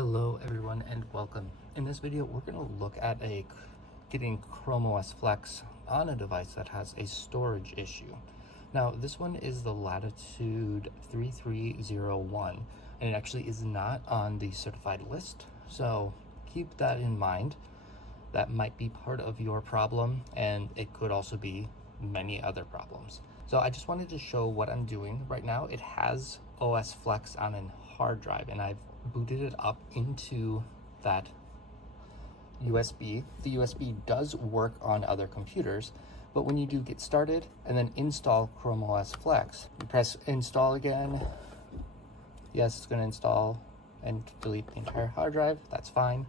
Hello everyone and welcome. In this video we're going to look at getting ChromeOS Flex on a device that has a storage issue. Now this one is the Latitude 3301 and it actually is not on the certified list, so keep that in mind. That might be part of your problem and it could also be many other problems. So I just wanted to show what I'm doing right now. It has OS Flex on a hard drive and I've booted it up into that USB. The USB does work on other computers, but when you do get started and then install ChromeOS Flex, you press install again. Yes, it's going to install and delete the entire hard drive. That's fine.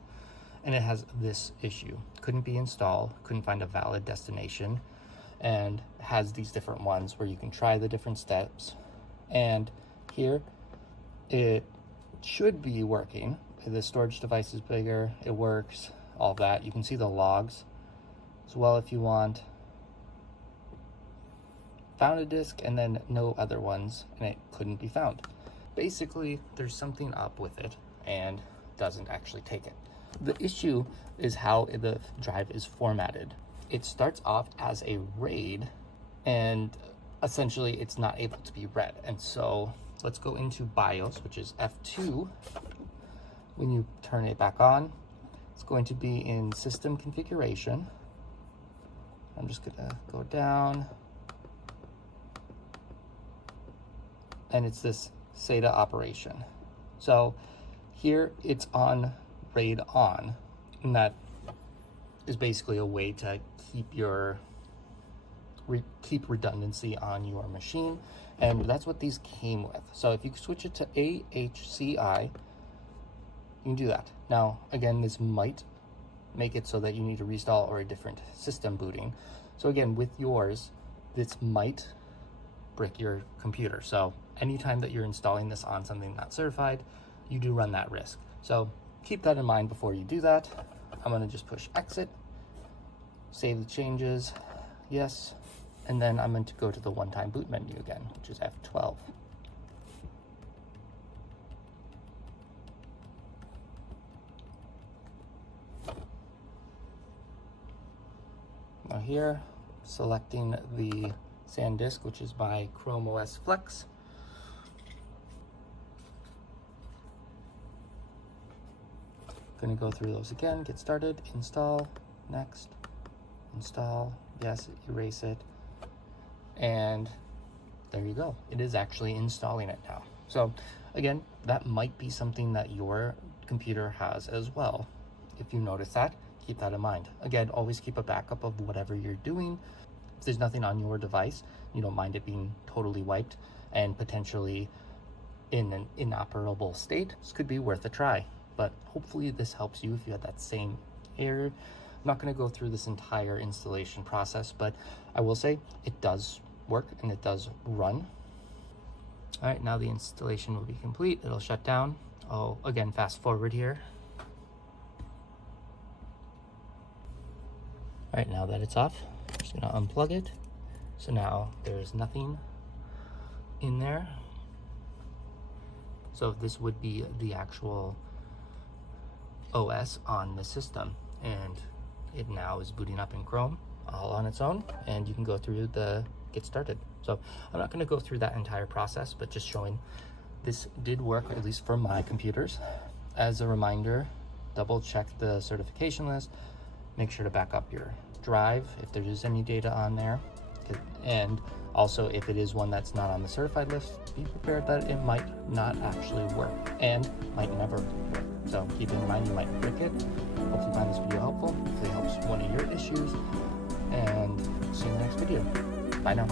And it has this issue. Couldn't be installed, couldn't find a valid destination, and has these different ones where you can try the different steps. And here it should be working. The storage device is bigger, it works, all that. You can see the logs as well if you want. Found a disk and then no other ones, and it couldn't be found. Basically, there's something up with it and doesn't actually take it. The issue is how the drive is formatted. It starts off as a RAID and essentially it's not able to be read. And so let's go into BIOS, which is F2. When you turn it back on, it's going to be in system configuration. I'm just gonna go down. And it's this SATA operation. So here it's on RAID on, and that is basically a way to keep redundancy on your machine, and that's what these came with. So if you switch it to AHCI, you can do that. Now again, this might make it so that you need to reinstall or a different system booting. So again, with yours, this might brick your computer. So anytime that you're installing this on something not certified, you do run that risk. So keep that in mind before you do that. I'm gonna just push exit, save the changes, yes, and then I'm going to go to the one-time boot menu again, which is F12. Now here, selecting the SanDisk, which is my ChromeOS Flex. Going to go through those again, get started, install, next, install, yes, erase it, and there you go. It is actually installing it now. So again, that might be something that your computer has as well. If you notice that, keep that in mind. Again, always keep a backup of whatever you're doing. If there's nothing on your device, you don't mind it being totally wiped and potentially in an inoperable state, this could be worth a try. But hopefully this helps you if you had that same error. I'm not going to go through this entire installation process, but I will say it does work and it does run. All right, now the installation will be complete. It'll shut down. I'll again fast forward here. All right, now that it's off, I'm just going to unplug it. So now there's nothing in there. So this would be the actual OS on the system, and it now is booting up in Chrome all on its own, and you can go through the get started. So I'm not going to go through that entire process, but just showing this did work, at least for my computers. As a reminder, double check the certification list, make sure to back up your drive if there is any data on there, and also if it is one that's not on the certified list, be prepared that it might not actually work and might never work. So keep in mind you might brick it. Hope you find this video helpful. Hopefully it helps one of your issues, and see you in the next video. Bye now.